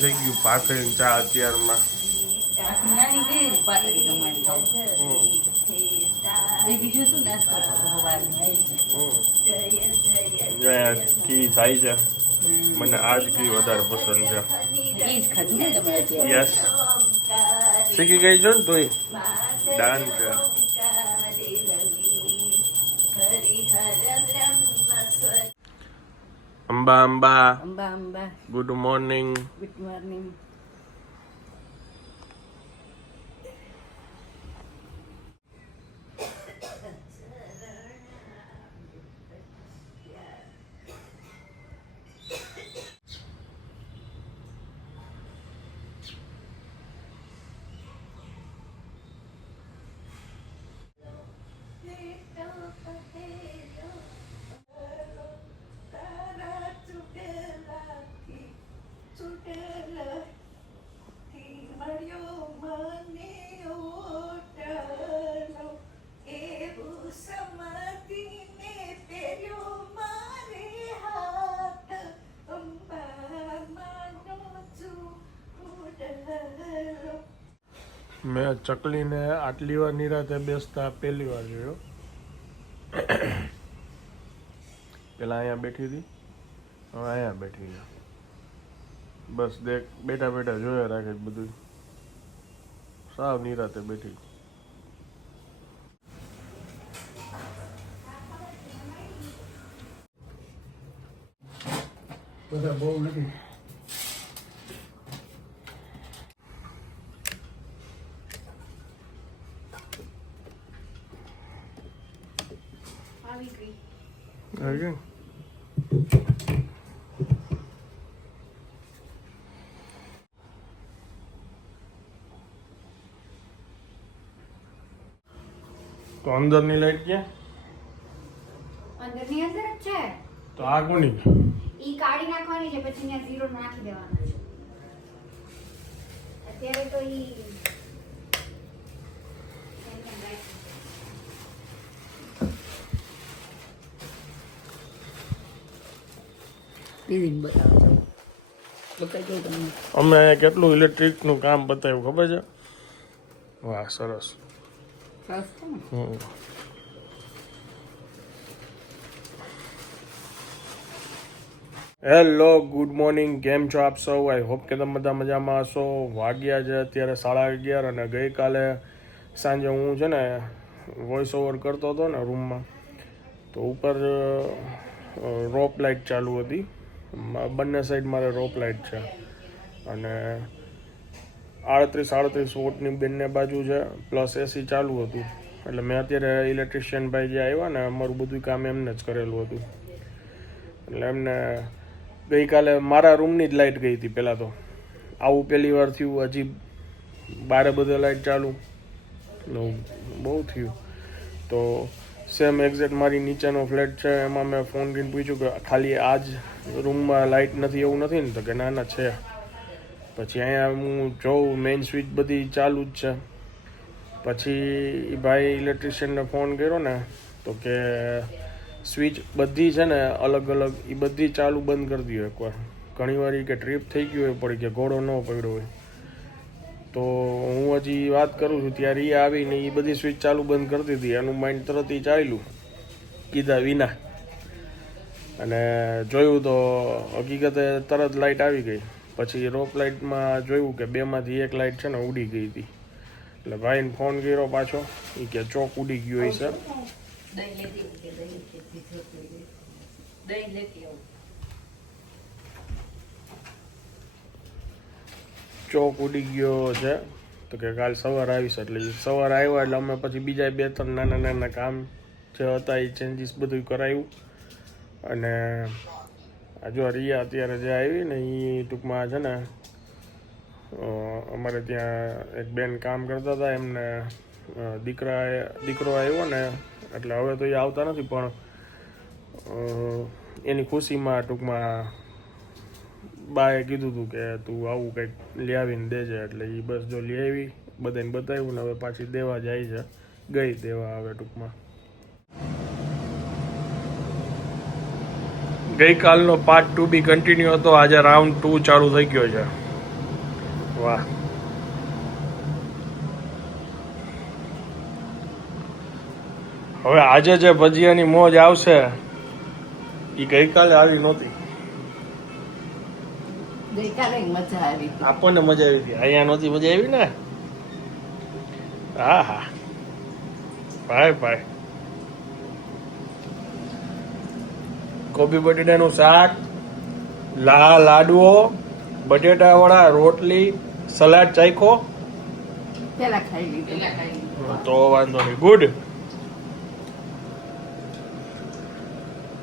થઈ ગયું પાથરી ચા અત્યારમાં ઘી થાય છે. મને આ જ ઘી વધારે પસંદ છે. યસ શીખી ગઈ છો ને તોય દાન છે. Amba Amba Amba Amba good morning. Good morning. મેં ચકલીને આટલી વાર નિરાતે બેસતા પહેલી વાર જોયો. પેલા અહીંયા બેઠી હતી, હવે અહીંયા બેઠી છે. બસ દેખ બેઠા બેઠા જોયા રાખે બધું. સાવ નિરાતે બેઠી. બધા બહુ નથી. Okay. તો અંદરની લાઈટ ક્યાં? અંદરની અંદર જ છે. તો આ કોની? ઈ કાઢી નાખવાની છે, પછી ત્યાં ઝીરો નાખી દેવાનો છે. અત્યારે તો ઈ અમે કેટલું ઇલેક્ટ્રિકનું કામ બતાવ્યું ખબર છે? વાહ સરસ. હેલો ગુડ મોર્નિંગ, કેમ છો આપ સૌ? આઈ હોપ કે તમે બધા મજામાં હશો. વાગ્યા છે અત્યારે 11:30 અને ગઈકાલે સાંજે હું છે ને વોઇસ ઓવર કરતો હતો ને રૂમમાં, તો ઉપર રોપ લાઇટ ચાલુ હતી. બંને સાઈડ મારે રોપ લાઇટ છે અને 38 વોટની બંને બાજુ છે, પ્લસ એસી ચાલુ હતું. એટલે મેં અત્યારે ઇલેક્ટ્રિશિયન ભાઈ જે આવ્યા ને, અમારું બધું કામ એમને જ કરેલું હતું. એટલે એમને ગઈકાલે મારા રૂમની જ લાઇટ ગઈ હતી. પહેલાં તો આવું પહેલી વાર થયું. હજી બારે બધે લાઇટ ચાલુ બહુ થયું. તો સેમ એક્ઝેક્ટ મારી નીચેનો ફ્લેટ છે, એમાં મેં ફોન કરીને પૂછ્યું કે ખાલી આ જ રૂમમાં લાઇટ નથી એવું નથી ને? તો કે ના ના છે. પછી અહીંયા હું જોઉં મેઇન સ્વિચ બધી ચાલુ જ છે. પછી ભાઈ ઇલેક્ટ્રિશિયનને ફોન કર્યો ને, તો કે સ્વિચ બધી છે ને અલગ અલગ, એ બધી ચાલુ બંધ કરી દો એકવાર. ઘણીવાર કે ટ્રીપ થઈ ગયું હોય પડી, કે ઘોડો ન પડ્યો હોય. તો હું હજી વાત કરું છું ત્યારે એ આવીને એ બધી સ્વિચ ચાલુ બંધ કરી દીધી. એનું માઇન્ડ તરત એ ચાલ્યું કીધા વિના, અને જોયું તો હકીકતે તરત લાઇટ આવી ગઈ. પછી રોપ લાઇટમાં જોયું કે બેમાંથી એક લાઇટ છે ને ઉડી ગઈ હતી. એટલે ભાઈને ફોન કર્યો પાછો, એ કે ચોક ઉડી ગયો હોય સર. ચોક ઉડી ગયો છે, તો કે કાલ સવારે આવીશ. એટલે સવારે આવ્યા એટલે અમે પછી બીજા 2-3 નાના નાના કામ જે હતા એ ચેન્જીસ બધું કરાવ્યું. અને જો રિયા અત્યારે જે આવી ને, એ ટૂંકમાં છે ને અમારે ત્યાં એક બેન કામ કરતા હતા, એમને દીકરો આવ્યો ને, એટલે હવે તો એ આવતા નથી, પણ એની ખુશીમાં ટૂંકમાં બાએ કીધું હતું કે તું આવું કંઈક લઈ આવીને દેજે. એટલે એ બસ જો લઈ આવી, બધાને બતાવ્યું ને હવે પાછી દેવા જાય છે. ગઈ દેવા હવે ટૂંકમાં. ગઈકાલનો પાર્ટ 2 બી કન્ટિન્યુ હતો. આજે રાઉન્ડ 2 ચાલુ થઈ ગયો છે. વાહ, હવે આજે જે ભજીયાની મોજ આવશે એ ગઈકાલે આવી નહોતી. ગઈકાલે મજા આવી હતી. આપણને મજા આવી હતી, અહીંયા નહોતી મજા આવી ને. હા હા, ભાઈ ભાઈ. કોબી બટેટાનું શાક, લાડવો, બટેટા વડા, રોટલી, સલાડ ચાખ્યો પેલા ખાઈ લીધું. તો વાંધો નહીં. ગુડ.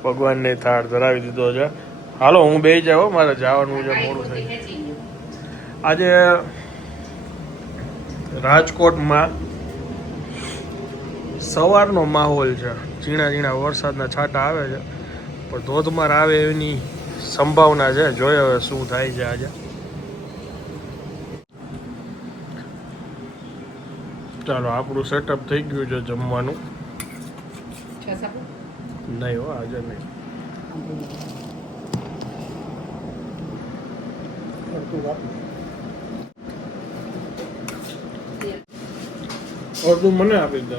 ભગવાનને થાળ ધરાવી દીધો છે. હાલો હું બે જાવ, મારે જવાનું છે, મોડું થાય. આજે રાજકોટમાં સવારનો માહોલ છે. ઝીણા ઝીણા વરસાદના છાંટા આવે છે, પણ ધોધમાર આવે એની સંભાવના છે. જોઈએ હવે શું થાય છે આજે. ચાલો, આપણું સેટઅપ થઈ ગયું છે જમવાનું. નહીં હો, આજે નહીં. અડધું મને આપી દે.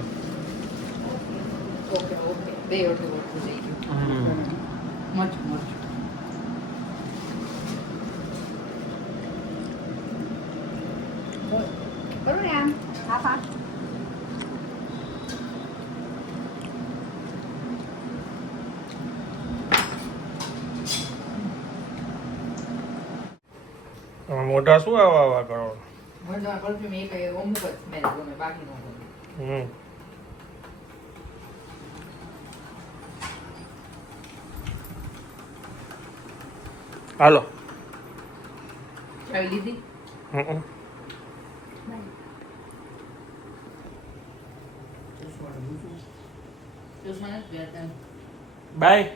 બે ઓઠું ઓઠું થઈ ગયું. મરચું મરચું. કરું ને આમ આપા. મોઢા શું આવા આવા કરો? મરચું મરચું મેં કઈ અમુક જ સ્મેલ ગમે, બાકી ન ગમે. હાલો. ચાવી લીધી? Bye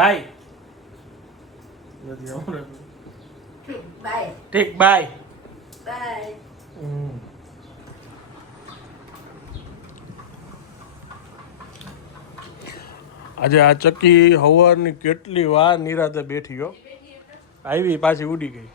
bye. બાય ઠીક, બાય. બાય. આજે આ ચક્કી હવારની કેટલી વાર નિરાતે બેઠી ગયો, આવી પાછી ઉડી ગઈ.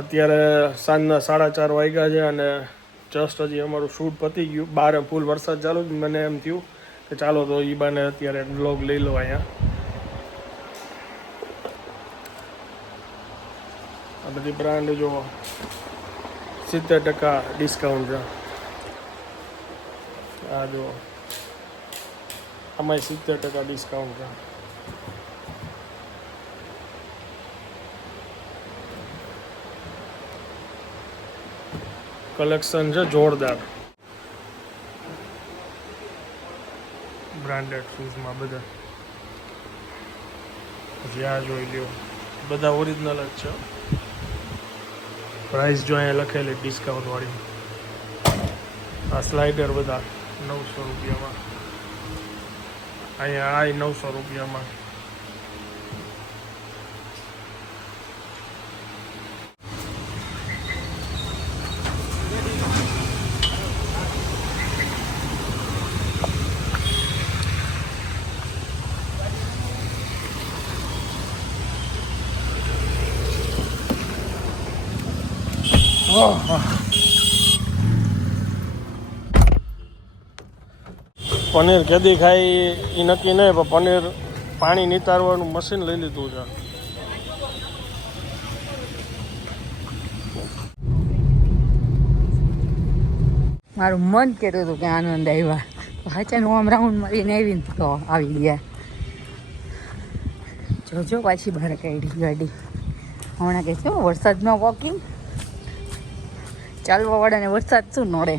અત્યારે સાંજના 4:30 વાગ્યા છે અને જસ્ટ હજી અમારું શૂટ પતી ગયું. બહાર ફૂલ વરસાદ ચાલુ. મને એમ થયું કે ચાલો તો ઈ બાને અત્યારે વ્લોગ લઈ લો. અહીંયા આ બધી બ્રાન્ડ જો 70% ડિસ્કાઉન્ટ છે. આ જો આમાં 70% ડિસ્કાઉન્ટ છે. કલેક્શન છે જોરદાર. બ્રાન્ડેડ શૂઝમાં બધા જ્યાં જોઈ લ્યો બધા ઓરિજિનલ જ છે. પ્રાઇસ જો અહીંયા લખેલી ડિસ્કાઉન્ટ વાળી. આ સ્લાઇડર બધા 900 રૂપિયામાં. અહીંયા આ 900 રૂપિયામાં. પનીર કેદી ખાઈ એ નક્કી નહીં, પણ પનીર પાણી નિતારવાનું મશીન લઈ લીધું છે. મારું મન કહેતું હતું કે આનંદ આવ્યા. હાચાનું આમ રાઉન્ડ મારીને આવીને તો આવી ગયા. જોજો પાછી બહાર કાઢી ગાડી. હમણાં કહે છે વરસાદમાં વોકિંગ. ચાલવા વાળાને વરસાદ શું નડે.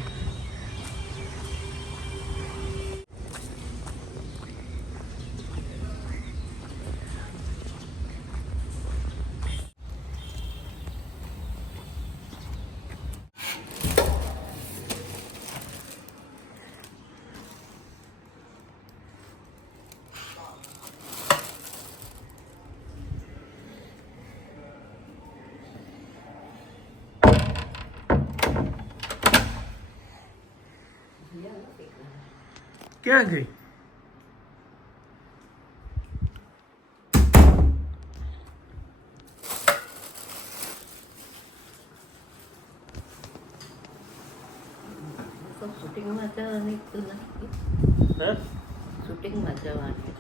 ક્યાં ગઈ? શૂટિંગમાં જવાની હે શૂટિંગમાં જવાની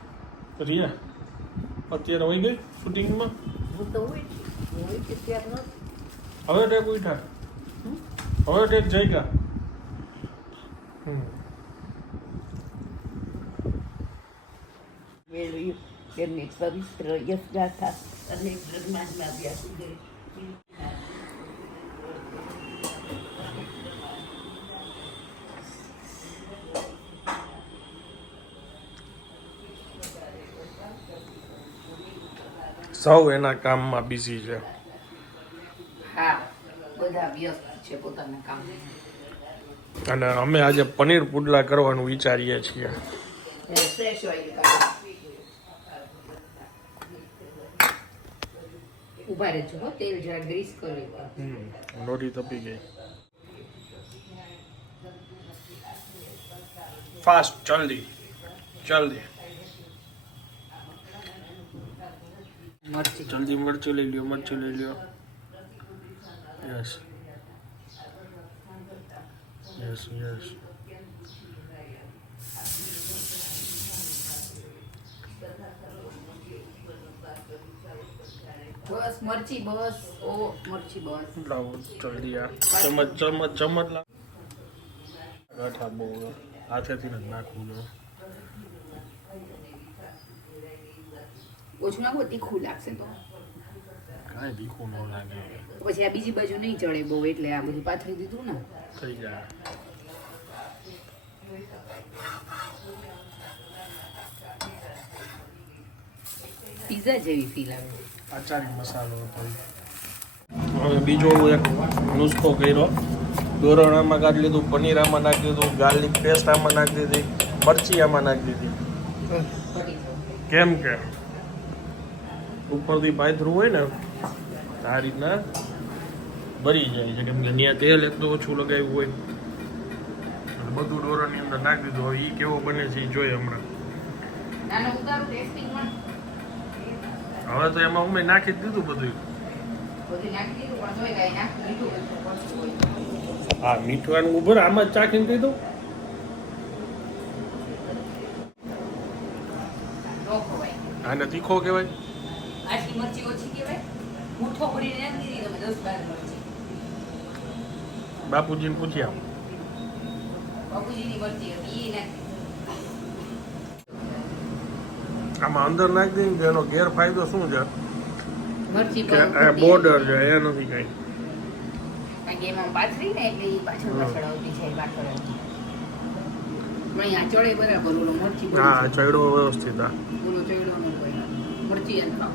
રિયા અત્યારે વહી ગઈ શૂટિંગમાં. હું તો હોય છે ત્યારનો હવે ટેક ઉઠા, હવે ટેક જઈ ગયા. મેળવ્યું તેમની પવિત્ર યશગાથા અને બ્રહ્માંડમાં વ્યાપી ગઈ. સૌ એના કામમાં બિઝી છે. હા, બધા વ્યસ્ત છે પોતાના કામ. અને અમે આજે પનીર પુડલા કરવાનું વિચારીએ છીએ. ફ્રેશ ઓઇલ ઉભા રહેજો હો, તેલ જરા ગ્રીસ કરી. લોટી તપી ગઈ. ફાસ્ટ, જલ્દી જલ્દી મરચી જલ્દી મરચું લઈ લ્યો, મરચું લઈ લ્યો. Yes yes yes. બસ મરચી બસ. ઓ મરચી બસ. લાવો જલ્દી આ ચમચ ચમચ ચમચ લાવ. ગાંઠા બહુ હાથેથી જ નાખવું જોઈએ. ઓછું નાખો, તીખું લાગશે તો. કાંઈ તીખું ન લાગે. પછી આ બીજી બાજુ નહીં ચડે બહુ, એટલે આ બધું પાથરી દીધું ને. થઈ જાય. પીઝા જેવી ફીલ આવે. આચારી મસાલો હતો. હવે બીજો એક નુસ્ખો કર્યો. દોરણ આમાં કાઢી લીધું, પનીર આમાં નાખી દીધું, ગાર્લિક પેસ્ટ આમાં નાખી દીધી, મરચી આમાં નાખી દીધી. કેમ કે ઉપરથી પાથરું હોય ને આ રીતના ભરી જાય છે, કેમ કે ત્યાં તેલ એટલું ઓછું લગાવ્યું હોય. બધું ડોરાની અંદર નાખી દીધું. હવે એ કેવો બને છે એ જોઈએ હમણાં. નાનો ઉતારું ટેસ્ટિંગમાં હવે તો એમાં અમે નાખી જ દીધું બધું. બધું નાખી દીધું, પણ જોઈ ગાય નાખી દીધું હોય. હા, મીઠવાનું ઉભર આમાં જ ચાખીને કહી દઉં. નો ખવાય. આને તીખો કહેવાય. આટલી મરચી ઓછી કહેવાય. મૂઠો ભરીને નાખી દીધી તમે 10-12 મરચી. બાપુજીને પૂછી આવ. બાપુજીની મરચી હતી એ નાખી. આમાં અંદર નાખી દઈએ તો એનો ગેરફાયદો શું છે મરચી કે આ બોર્ડર છે એ નથી કઈ. કારણ કે એમાં પાથરી ને એટલે એ પાછળ પાછળ આવતી છે પાછળ. અહીંયા ચડે બરાબર, ઓલો મરચી હા, ચડો વ્યવસ્થિત. હા, ઓલો ચડ્યો ન હોય મરચી એમ ખાવ.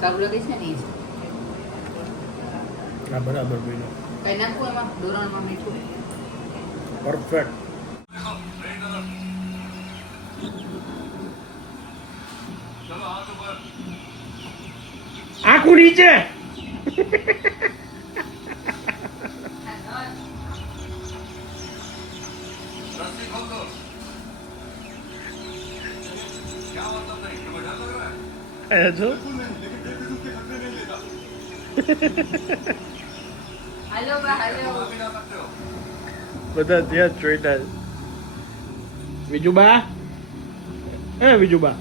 સારું લાગે છે ને એ જ. આ બરાબર બન્યો. કઈ નાખવું એમાં દોરણમાં મીઠું. પરફેક્ટ. આખું નીચે. જો હાલો બા હાલો. બધા ત્યાં જ ચોઈટા. બીજું બા, હે બીજું બા.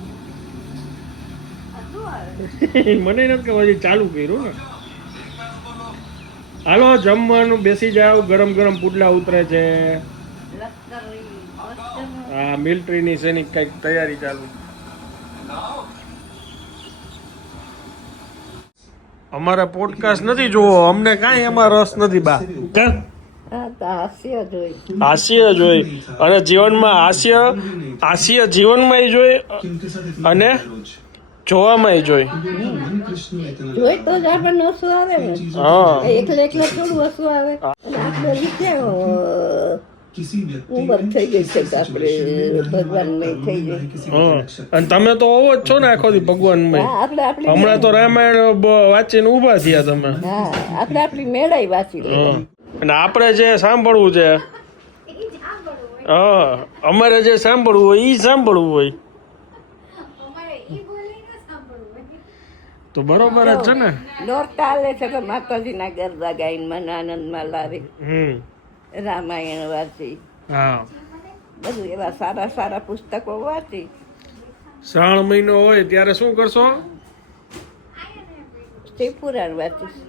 મને નથી ખબર, હજી ચાલુ કર્યું ને. હાલો જમવાનું બેસી જાવ, ગરમ ગરમ પુડલા ઉતરે છે. હા, મિલિટરીની સૈનિક કઈક તૈયારી ચાલુ. અમારા પોડકાસ્ટ નથી જોવો, અમને કાંઈ એમાં રસ નથી બા. હાસ્ય જોઈ અને જીવનમાં હાસ્ય જીવનમાં જોઈ અને જોવામાં જોઈ. જોઈ તો જ આપણને હસવું આવે ને. હા, એકલા એકલા થોડું હસવું આવે. અને આપણે રીતે ઉંમર થઈ ગઈ છે તો આપણે ભગવાનમય થઈ જાય. હા અને તમે તો હોવો જ છો ને આખો દી ભગવાનમય. હા આપણે આપણી હમણાં તો રામાયણ વાંચીને ઊભા થયા તમે. હા આપણે આપણી મેળાઈ વાંચી લે. હા અને આપણે જે સાંભળવું છે એ જ સાંભળવું હોય. હા અમારે જે સાંભળવું હોય એ સાંભળવું હોય અમારે ઈ બોલે ન સાંભળવું હોય. તો બરોબર જ છે ને. નોરતા આલે છે તો માતાજીના ગરબા ગાઈને મને આનંદમાં લાવે. રામાયણ વાંચી હા બધું એવા સારા સારા પુસ્તકો વાંચી. શ્રાવણ મહિનો હોય ત્યારે શું કરશો? શિવપુરાણ વાંચીશ.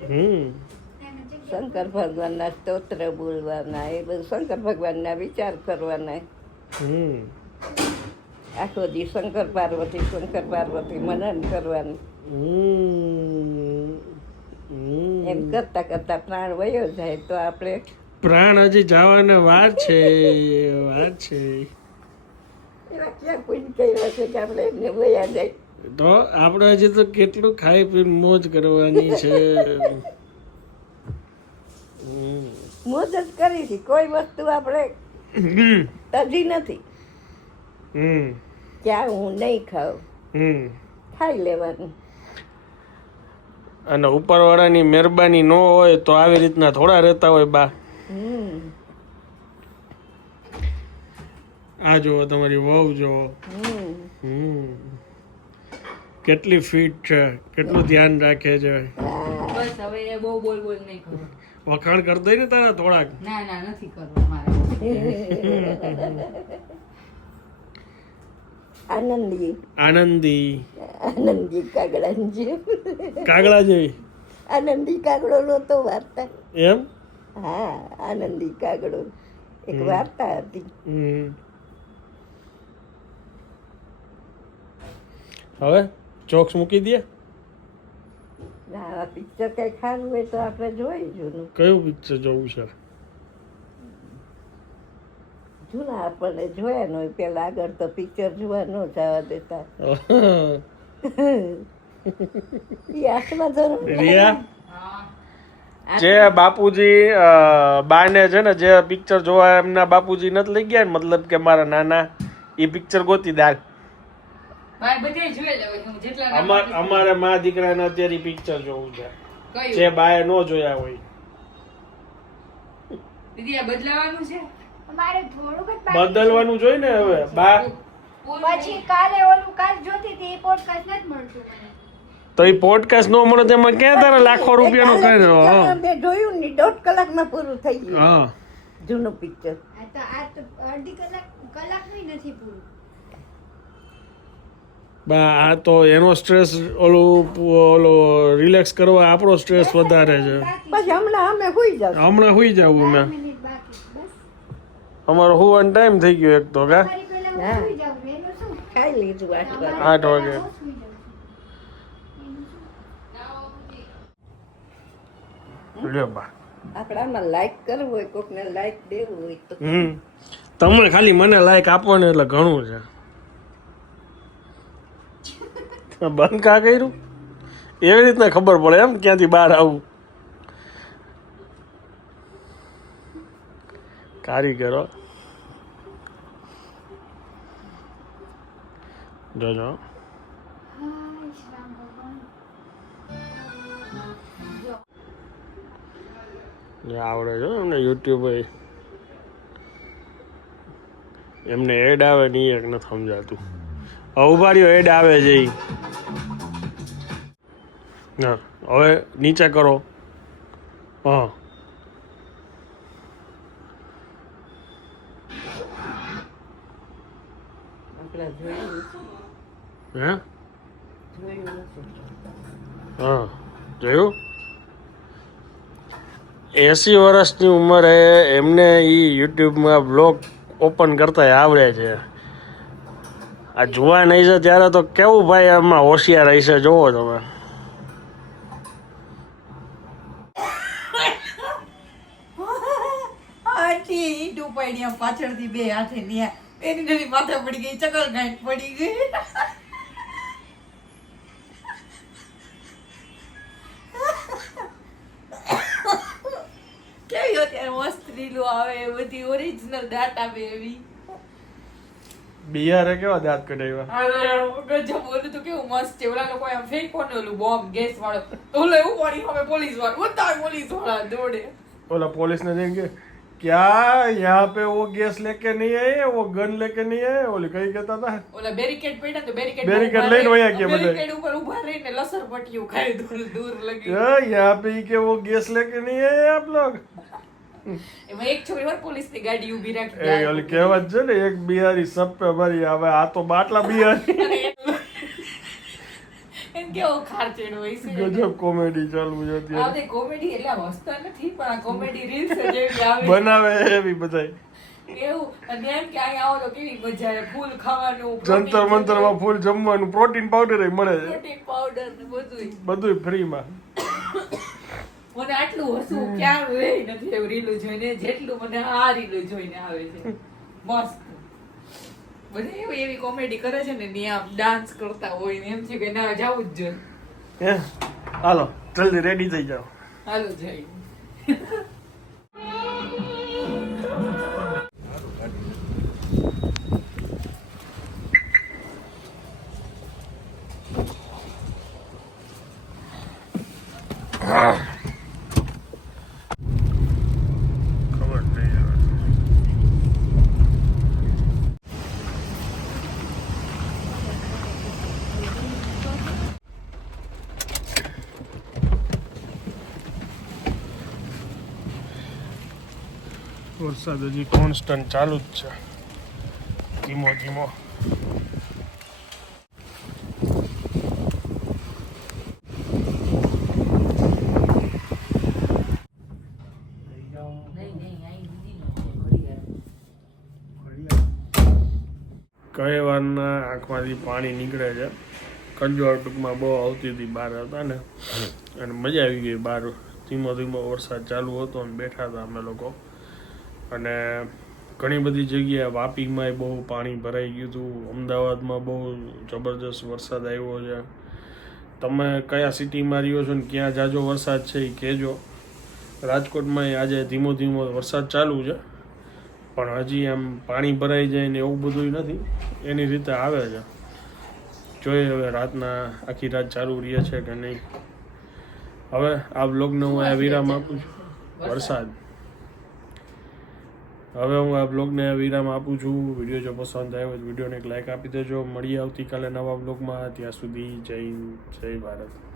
શંકર ભગવાનના સ્તોત્ર બોલવાના, એ બધું શંકર ભગવાનના વિચાર કરવાના. આખો દી શંકર પાર્વતી મનન કરવાનું. એમ કરતા કરતા પ્રાણ વયો જાય તો આપણે પ્રાણ હજી જવાને વાર છે એવા ક્યાં કોઈ કર્યા છે કે આપણે એમને વયા જાય. તો આપણે હજી તો કેટલું ખાઈ પીને મોજ કરવાની છે. મોજ જ કરી છે, કોઈ વસ્તુ આપણે તજી નથી ક્યાં હું નહીં ખાઉં, ખાઈ લેવાનું. અને ઉપરવાળાની મહેરબાની ન હોય તો આવી રીતના થોડા રહેતા હોય બા. આ જુઓ તમારી વહુ જુઓ કેટલી ફિટ છે, કેટલું ધ્યાન રાખે છે. બસ હવે એ બહુ બોલ નહીં કરો. વખાણ કરી દઈ ને તારા થોડાક. ના નથી કરવું મારે. આનંદી કાગડા જેવી આનંદી કાગડો નહોતો વાર્તા. એમ હા આનંદી કાગડો એક વાર્તા હતી. હવે ચોક્સ મૂકી દે. આ પિક્ચર કઈ ખાવું હોય તો આપણે જોઈ જૂનું. કયું પિક્ચર જોવું છે? જૂના આપણને જોયા ન હોય પેલા, આગળ તો પિક્ચર જોવા ન જવા દેતા. રિયા જે બાપુજી બાને છે ને જે પિક્ચર જોવા એમના બાપુજી નથી લઈ ગયા ને, મતલબ કે મારા નાના એ પિક્ચર ગોતી દાલ. અમારે મા દીકરાને અત્યારે પિક્ચર જોવું છે જે બાએ નો જોયા હોય. બદલાવાનું છે, અમારે થોડુંક જ બાકી બદલવાનું જોઈએ ને હવે બા. છે. પછી કાલ જોતી હતી એ પોડકાસ્ટ નથી મળતું મને. તો એ પોડકાસ્ટ નો મળે તેમાં ક્યાં તારે લાખો રૂપિયાનું કર્યો? મેં જોયું ને 1.5 કલાકમાં પૂરું થઈ ગયું હા જૂનું પિક્ચર. આ તો અડધી કલાકનું નથી પૂરું. બા આ તો એનો સ્ટ્રેસ ઓલો રિલેક્સ કરવા આપણો સ્ટ્રેસ વધારે છે. પછી હમણાં અમે હોઈ જાવ. હમણાં હુઈ જવું મેં. મિનિટ બાકી બસ. અમારો હોવાનો ટાઈમ થઈ ગયો એક તો કા મારી પહેલા હું સુઈ જાઉં એનું શું? ખાઈ લીધું 8 વાગે. 8 વાગે. હું સુઈ જાઉં છું. લ્યો બા. આપણે આમાં લાઈક કરવું હોય, કોકને લાઈક દેવું હોય તો તમે ખાલી મને લાઈક આપો ને એટલે ઘણું છે. બંધ કા કર્યું એવી રીતના ખબર પડે એમ ક્યાંથી બહાર આવું. કારીગરો જોજો હાય શ્યામ ભગવાન. જે આવડે છે એમને યુટ્યુબ એમને એડ આવે ને એક નથી સમજાતું. ઉભા રહ્યો એડ આવે છે ઈ. હા હવે નીચે કરો. હા આપણે જોયું હે જોયું નથી. હા જોયું. 80 વર્ષની ઉંમરે એમને ઈ યુટ્યુબમાં બ્લોગ ઓપન કરતા આવડે છે. આ જોવા નહીં છે ત્યારે તો કેવું ભાઈ આમાં હોશિયાર હશે જોવો તમે. પાછળથી બે હાથે એની માથે પડી ગઈ, ચકર ગાંઠ પડી ગઈ. કેવી અત્યારે મસ્ત રીલ ગ્લો આવે એ બધી ઓરિજિનલ દાંત આવે એવી. બિહારે કેવા દાંત કઢાવ્યા. અરે ગજબ, ઓલું તો કેવું મસ્ત છે. ઓલા લોકો એમ ફેંકો ને ઓલું બોમ્બ ગેસ વાળો, ઓલો એવું પડી હવે પોલીસ વાળો ઉતાર, પોલીસ વાળા દોડે. बोला पुलिस ने देंगे क्या यहाँ पे वो गैस लेके नहीं आए, वो गन लेके नहीं आए, बोले कहीं कहता था. ઓલા બેરિકેડ પડ્યા તો બેરિકેડ લઈને વયા ગયા બધા. બેરિકેડ ઉપર ઊભા રહીને લસર પટ્ટીઓ ખાઈ દૂર દૂર લગી. यहाँ पे ही के वो गैस लेके नहीं आए आप लोग. એમાં એક છોકરી વાર પોલીસ ની ગાડી ઊભી એ રાખી. ઓલી કહેવત છે ને, એક બિહારી સબ पे ભરી. હવે આ તો બાટલા બિહારી. એમ કેવો ખારચેડ હોય છે. ગજબ કોમેડી ચાલુ છે આ અત્યારે. બધી કોમેડી એટલે હસતા નથી પણ આ કોમેડી રીલ્સ જેવી આવે બનાવે એવી બધાય. એવું. અને એમ કે અહીંયા આવો તો કેવી મજા આવે, ફૂલ ખાવાનું, જંતર મંતર માં ફૂલ જમવાનું, પ્રોટીન પાવડર મળે છે, પ્રોટીન પાવડર ને બધું. બધું ફ્રી માં. મને આટલું હસવું ક્યાં રે નથી એવું રીલું જોઈને જેટલું મને આ રીલું જોઈને આવે છે. મસ્ત બધા એવી એવી કોમેડી કરે છે ને, ને આમ ડાન્સ કરતા હોય ને એમ છે કે ના જવું જ જોઈએ. હે હાલો જલ્દી રેડી થઈ જાઓ. હાલો જઈ. ખબર નહીં હવે. વરસાદ હજી કોન્સ્ટન્ટ ચાલુ જ છે, ધીમો ધીમો. કઈ વારના આંખમાંથી પાણી નીકળે છે. કંજવાળ ટૂંકમાં બહુ આવતી હતી, બહાર હતા ને, અને મજા આવી ગઈ. બહાર ધીમો ધીમો વરસાદ ચાલુ હતો અને બેઠા હતા અમે લોકો. અને ઘણી બધી જગ્યાએ વાપીમાં બહુ પાણી ભરાઈ ગયું હતું, અમદાવાદમાં બહુ જબરજસ્ત વરસાદ આવ્યો છે. તમે કયા સિટીમાં રહ્યો છો ને ક્યાં જાજો વરસાદ છે એ કહેજો. રાજકોટમાં આજે ધીમો ધીમો વરસાદ ચાલુ છે, પણ હજી આમ પાણી ભરાઈ જાય ને એવું બધું નથી, એની રીતે આવે છે. જોઈએ હવે રાતના આખી રાત ચાલુ રહે છે કે નહીં. હવે આ બ્લોગને હું આ વિરામ આપું છું. વરસાદ. હવે હું આ બ્લોગને વિરામ આપું છું. વિડીયો જો પસંદ આવ્યો હોય તો વિડીયોને એક લાઈક આપી દેજો. મળીએ આવતીકાલે નવા બ્લોગમાં. ત્યાં સુધી જય હિન્દ, જય ભારત.